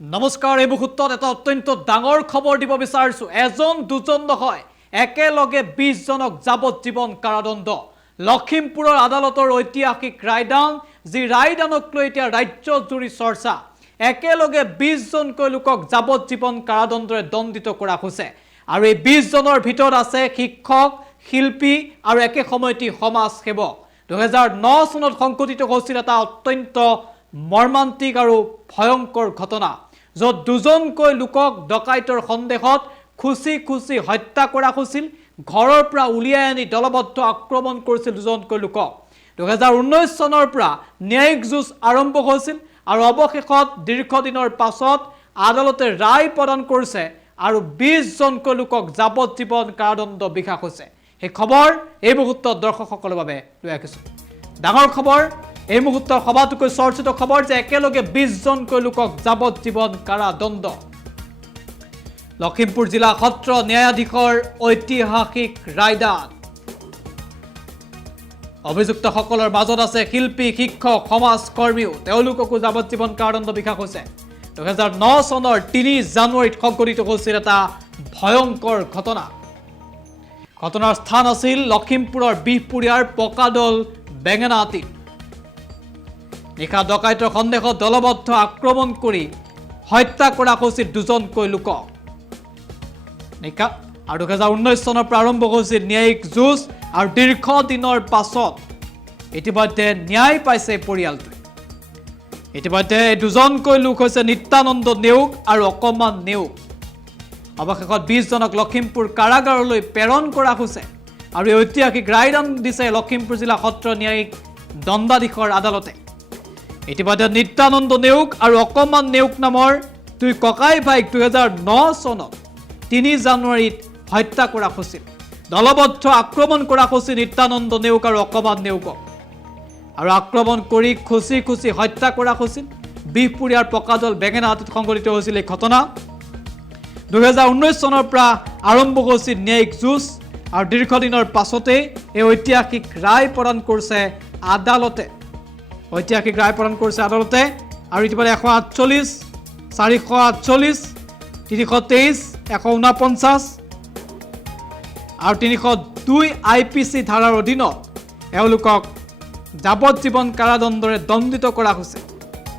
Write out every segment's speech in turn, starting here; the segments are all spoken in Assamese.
নমস্কাৰ এই মুহূৰ্তত এটা অত্যন্ত ডাঙৰ খবৰ দিব বিচাৰিছো এজন দুজন নহয় একেলগে 20 জনক যাৱজ্জীৱন কাৰাদণ্ড লখিমপুৰৰ আদালতৰ ঐতিহাসিক ৰায়দান যি ৰায়দানক লৈ এতিয়া ৰাজ্য জুৰি চৰ্চা একেলগে 20 জনকৈ লোকক যাৱজ্জীৱন কাৰাদণ্ডৰে দণ্ডিত কৰা হৈছে আৰু এই 20 জনৰ ভিতৰত আছে শিক্ষক শিল্পী আৰু একে সময়তে সমাজ সেৱক 2009 চনত সংঘটিত হৈছিল এটা অত্যন্ত মৰ্মান্তিক আৰু ভয়ংকৰ ঘটনা য'ত দুজনকৈ লোকক ডকাইতৰ সন্দেহত খুচি খুচি হত্যা কৰা হৈছিল ঘৰৰ পৰা উলিয়াই আনি দলবদ্ধ আক্ৰমণ কৰিছিল দুজনকৈ লোকক 2019 চনৰ পৰা ন্যায়িক যুঁজ আৰম্ভ হৈছিল আৰু অৱশেষত দীৰ্ঘদিনৰ পাছত আদালতে ৰায় প্ৰদান কৰিছে আৰু 20 জনকৈ লোকক যাৱজ্জীৱন কাৰাদণ্ড বিহা হৈছে এই খবৰ এই মুহূৰ্তত দৰ্শকসকলৰ বাবে লৈ আহিছো ডাঙৰ খবৰ এই মুহূৰ্তৰ সবাতোকৈ চৰ্চিত খবৰ যে একেলগে 20 জনকৈ লোকক যাৱজ্জীৱন কাৰাদণ্ড লখিমপুৰ জিলা সত্ৰ ন্যায়াধীশৰ ঐতিহাসিক ৰায়দান অভিযুক্তসকলৰ মাজত আছে শিল্পী শিক্ষক সমাজ কৰ্মীও তেওঁলোককো যাৱজ্জীৱন কাৰাদণ্ড বিহা হৈছে 2009 চনৰ 3 জানুৱাৰীত সংঘটিত হৈছিল এটা ভয়ংকৰ ঘটনা ঘটনাৰ স্থান আছিল লখিমপুৰৰ বিহপুৰীয়াৰ পকাদল বেঙেনাআটি নিশা ডকাইতৰ সন্দেহত দলবদ্ধ আক্ৰমণ কৰি হত্যা কৰা হৈছিল দুজনকৈ লোকক নিশা আৰু 2019 চনৰ প্ৰাৰম্ভ হৈছিল ন্যায়িক যুঁজ আৰু দীৰ্ঘদিনৰ পাছত ইতিমধ্যে ন্যায় পাইছে পৰিয়ালটো ইতিমধ্যে দুজনকৈ লোক হৈছে নিত্যানন্দ নেওগ আৰু অকমান নেওগ অৱশেষত 20 জনক লখিমপুৰ কাৰাগাৰলৈ প্ৰেৰণ কৰা হৈছে আৰু ঐতিহাসিক ৰায়দান দিছে লখিমপুৰ জিলা সত্ৰ ন্যায়িক দণ্ডাধীশৰ আদালতে ইতিমধ্যে নিত্যানন্দ নেওগ আৰু অকমান নেওগ নামৰ দুই ককাই ভাইক 2009 চনত 3 জানুৱাৰীত হত্যা কৰা হৈছিল দলবদ্ধ আক্ৰমণ কৰা হৈছিল নিত্যানন্দ নেওগ আৰু অকমান নেওগক আৰু আক্ৰমণ কৰি খুচি খুচি হত্যা কৰা হৈছিল বিহপুৰীয়াৰ পকাদল বেঙেনাআটিত সংঘটিত হৈছিল এই ঘটনা 2019 চনৰ পৰা আৰম্ভ হৈছিল ন্যায়িক যুঁজ আৰু দীৰ্ঘদিনৰ পাছতে এই ঐতিহাসিক ৰায় প্ৰদান কৰিছে আদালতে ঐতিহাসিক ৰায় প্ৰদান কৰিছে আদালতে আৰু ইতিমধ্যে 148 448 323 149 আৰু 302 IPC ধাৰাৰ অধীনত এওঁলোকক যাৱজ্জীৱন কাৰাদণ্ডৰে দণ্ডিত কৰা হৈছে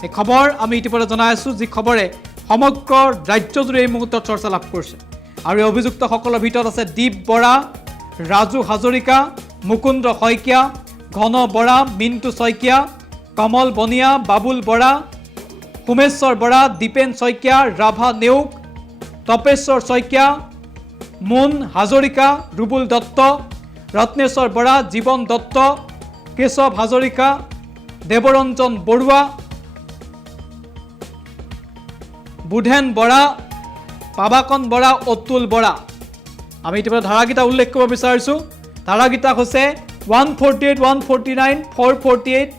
এই খবৰ আমি ইতিমধ্যে জনাই আছো যি খবৰে সমগ্ৰ ৰাজ্যজুৰি এই মুহূৰ্তত চৰ্চা লাভ কৰিছে আৰু এই অভিযুক্তসকলৰ ভিতৰত আছে দীপ বৰা ৰাজু হাজৰিকা মুকুন্দ শইকীয়া ঘন বৰা মিণ্টু শইকীয়া কমল বনিয়া বাবুল বৰা সোমেশ্বৰ বৰা দীপেন শইকীয়া ৰাভা নেওগ তপেশ্বৰ শইকীয়া মুন হাজৰিকা ৰুবুল দত্ত ৰত্নেশ্বৰ বৰা জীৱন দত্ত কেশৱ হাজৰিকা দেৱৰঞ্জন বৰুৱা বুধেন বৰা পাবাকন বৰা অতুল বৰা আমি ইতিমধ্যে ধাৰাকেইটা উল্লেখ কৰিব বিচাৰিছোঁ ধাৰাকেইটা হৈছে 148 149 448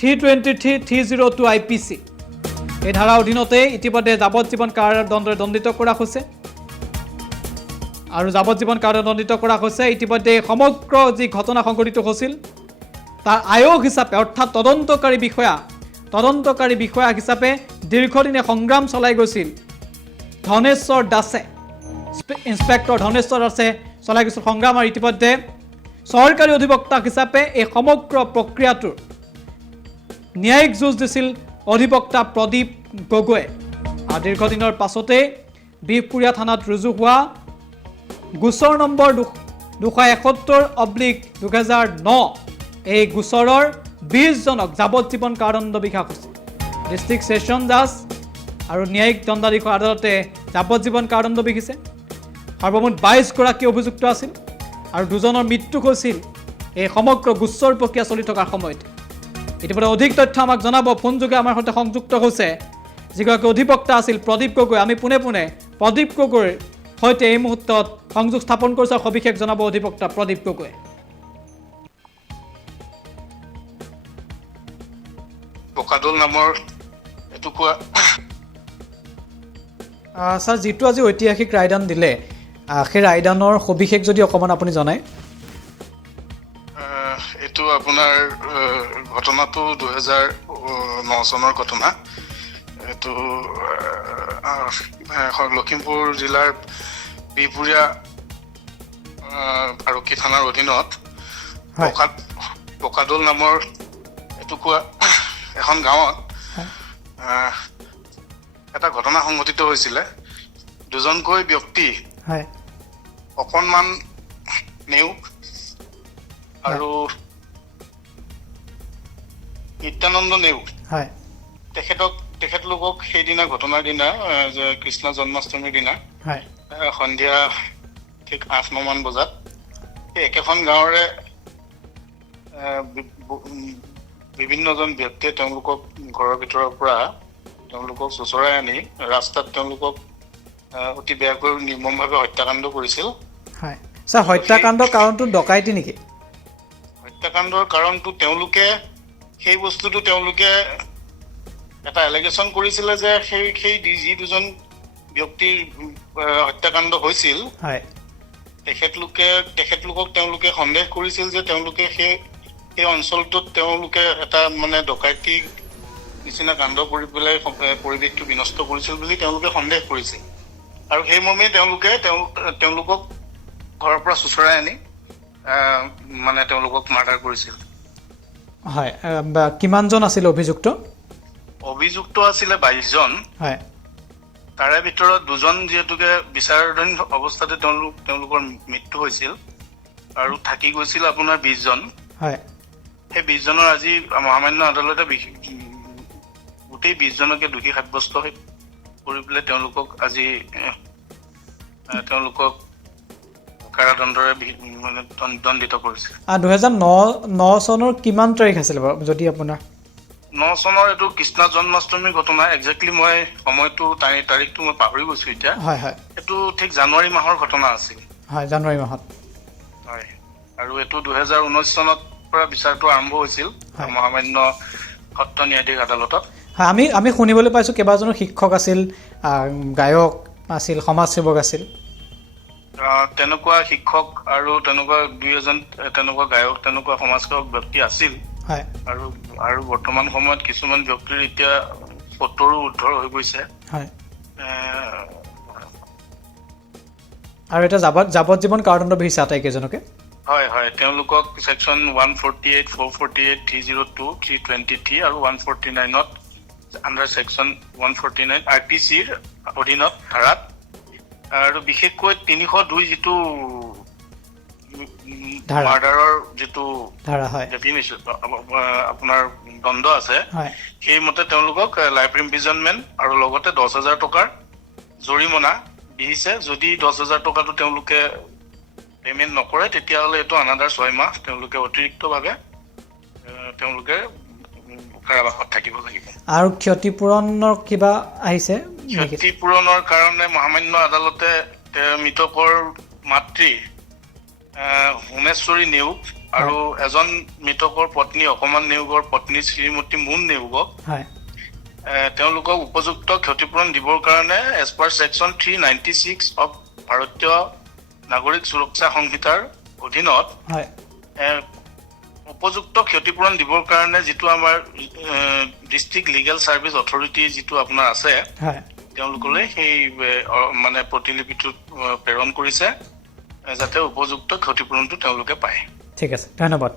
323 302 IPC এই ধাৰাৰ অধীনতে ইতিমধ্যে যাৱজ্জীৱন কাৰাদণ্ডৰে দণ্ডিত কৰা হৈছে আৰু যাৱজ্জীৱন কাৰাদণ্ডৰে দণ্ডিত কৰা হৈছে ইতিমধ্যে সমগ্ৰ যি ঘটনা সংঘটিত হৈছিল তাৰ আয়োগ হিচাপে অৰ্থাৎ তদন্তকাৰী বিষয়া হিচাপে দীৰ্ঘদিনে সংগ্ৰাম চলাই গৈছিল ধনেশ্বৰ দাসে ইন্সপেক্টৰ ধনেশ্বৰ দাসে চলাই গৈছিল সংগ্ৰাম আৰু ইতিমধ্যে চৰকাৰী অধিবক্তা হিচাপে এই সমগ্ৰ প্ৰক্ৰিয়াটোৰ ন্যায়িক যুঁজ দিছিল অধিবক্তা প্ৰদীপ গগৈয়ে আৰু দীৰ্ঘদিনৰ পাছতে বিহপুৰীয়া থানাত ৰুজু হোৱা গোচৰ নম্বৰ 271/2009 এই গোচৰৰ 20 জনক যাৱজ্জীৱন কাৰাদণ্ড বিহা হৈছে ডিষ্ট্ৰিক্ট ছেছন জাজ আৰু ন্যায়িক দণ্ডাধীশৰ আদালতে যাৱজ্জীৱন কাৰাদণ্ড বিহিছে সৰ্বমুঠ 22 গৰাকী অভিযুক্ত আছিল আৰু দুজনৰ মৃত্যু হৈছিল এই সমগ্ৰ গোচৰ প্ৰক্ৰিয়া চলি থকাৰ সময়ত ইতিমধ্যে অধিক তথ্য আমাক জনাব ফোনযোগে আমাৰ সৈতে সংযুক্ত হৈছে যিগৰাকী অধিবক্তা আছিল প্ৰদীপ গগৈ আমি পোনে প্ৰদীপ গগৈৰ সৈতে এই মুহূৰ্তত সংযোগ স্থাপন কৰিছে সবিশেষ জনাব অধিবক্তা প্ৰদীপ গগৈ পকাদল নামৰ এটু কোৱা স্যাৰ যেটো আজি ঐতিহাসিক ৰায়দান দিলে সেই ৰায়দানৰ সবিশেষ যদি অকমান আপুনি জনায় এটো আপোনাৰ ঘটনাটো 2009 চনৰ ঘটনা এইটো লখিমপুৰ জিলাৰ বিহপুৰীয়া আৰক্ষী থানাৰ অধীনত বোকাদল নামৰ এটুকুৰা এখন গাঁৱত এটা ঘটনা সংঘটিত হৈছিলে। দুজনকৈ ব্যক্তি অকণমান নেওগ আৰু নিত্যানন্দ নেওগ তেখেতলোকক সেইদিনা ঘটনাৰ দিনা যে কৃষ্ণ জন্মাষ্টমীৰ দিনা সন্ধিয়া ঠিক 8-9 মান বজাত সেই একেখন গাঁৱৰে বিভিন্নজন ব্যক্তিয়ে তেওঁলোকক ঘৰৰ ভিতৰৰ পৰা তেওঁলোকক চোঁচৰাই আনি ৰাস্তাত তেওঁলোকক অতি বেয়াকৈ নিৰ্মমভাৱে হত্যাকাণ্ড কৰিছিল। স্যাৰ, হত্যাকাণ্ডৰ কাৰণটো ডকাইতি নেকি? হত্যাকাণ্ডৰ কাৰণটো তেওঁলোকে সেই বস্তুটো তেওঁলোকে এটা এলিগেশ্যন কৰিছিলে যে সেই যি দুজন ব্যক্তিৰ হত্যাকাণ্ড হৈছিল তেখেতলোকক তেওঁলোকে সন্দেহ কৰিছিল যে তেওঁলোকে সেই অঞ্চলটোত তেওঁলোকে এটা মানে ডকাইতি নিচিনা কাণ্ড কৰি পেলাই পৰিৱেশটো বিনষ্ট কৰিছিল বুলি তেওঁলোকে সন্দেহ কৰিছিল আৰু সেই মৰ্মে তেওঁলোকক ঘৰৰ পৰা চোঁচৰাই আনি মানে তেওঁলোকক মাৰ্ডাৰ কৰিছিল। হয়, কিমানজন আছিল অভিযুক্ত? অভিযুক্ত আছিলে 22 জন। তাৰে ভিতৰত 2 জন যিহেতুকে বিচাৰাধীন অৱস্থাতে তেওঁলোকৰ মৃত্যু হৈছিল আৰু থাকি গৈছিল আপোনাৰ 20 জন। সেই 20 জনৰ আজি মহামান্য আদালতে গোটেই 20 জনকে দোষী সাব্যস্ত কৰি পেলাই তেওঁলোকক আজি কাৰাদণ্ডৰে মানে দণ্ডিত কৰিছে। 2009 চনৰ কিমান তাৰিখ আছিল বাৰু যদি আপোনাৰ? 9 চনৰ এইটো কৃষ্ণ জন্মাষ্টমীৰ ঘটনা। একজেক্টলি মই সময়টো তাৰিখটো মই পাহৰি গৈছো এতিয়া। এইটো ঠিক জানুৱাৰী মাহৰ ঘটনা আছিল। জানুৱাৰী মাহত। হয়, আৰু এইটো 2019 চনত পৰা বিচাৰটো আৰম্ভ হৈছিল মহামান্য সত্ৰ ন্যায়াধীশ আদালতত। আমি শুনিবলৈ পাইছোঁ কেইবাজনো শিক্ষক আছিল, গায়ক আছিল, সমাজসেৱক আছিল। তেনেকুৱা শিক্ষক আৰু তেনেকুৱা 2-এজন তেনেকুৱা গায়ক তেনেকুৱা সমাজসেৱক ব্যক্তি আছিল আৰু বৰ্তমান সময়ত কিছুমান ব্যক্তিৰ এতিয়া 70ৰো উৰ্ধৰ হৈ গৈছে। আৰু এটা যাৱজ্জীৱন কাৰাদণ্ড বিহিছে আটাইকেইজনকে। হয়, তেওঁলোকক ছেকশ্যন 148, 448, 302, 323 আৰু 149ত আণ্ডাৰ ছেকশ্যন 149 RPCৰ অধীনত ধাৰাত আৰু বিশেষকৈ 302 যিটো মাৰ্ডাৰৰ যিটো ডেফিনিশ্যন আপোনাৰ দণ্ড আছে সেইমতে তেওঁলোকক লাইফ ইম্প্ৰিজনমেণ্ট আৰু লগতে 10,000 টকাৰ জৰিমনা বিহিছে। যদি 10,000 টকাটো তেওঁলোকে পেমেণ্ট নকৰে তেতিয়াহ'লে এইটো অনাদাৰ 6 মাহ তেওঁলোকে অতিৰিক্তভাৱে তেওঁলোকে কাৰাবাসত থাকিব লাগিব। আৰু ক্ষতিপূৰণৰ কিবা আহিছে? ক্ষতিপূৰণৰ কাৰণে মহামান্য আদালতে মৃতকৰ মাতৃ হোমেশ্বৰী নেওগ আৰু এজন মৃতকৰ পত্নী অকমান নেওগৰ পত্নী শ্ৰীমতী মুন নেওগক তেওঁলোকক উপযুক্ত ক্ষতিপূৰণ দিবৰ কাৰণে এজ পাৰ ছেকশ্যন 396 অফ ভাৰতীয় নাগৰিক সুৰক্ষা সংহিতাৰ অধীনত উপযুক্ত ক্ষতিপূৰণ দিবৰ কাৰণে যিটো আমাৰ ডিষ্ট্ৰিক্ট লিগেল ছাৰ্ভিচ অথৰিটি যিটো আপোনাৰ আছে তেওঁলোকলৈ সেই মানে প্ৰতিলিপিটো প্ৰেৰণ কৰিছে যাতে উপযুক্ত ক্ষতিপূৰণটো তেওঁলোকে পায়। ঠিক আছে, ধন্যবাদ।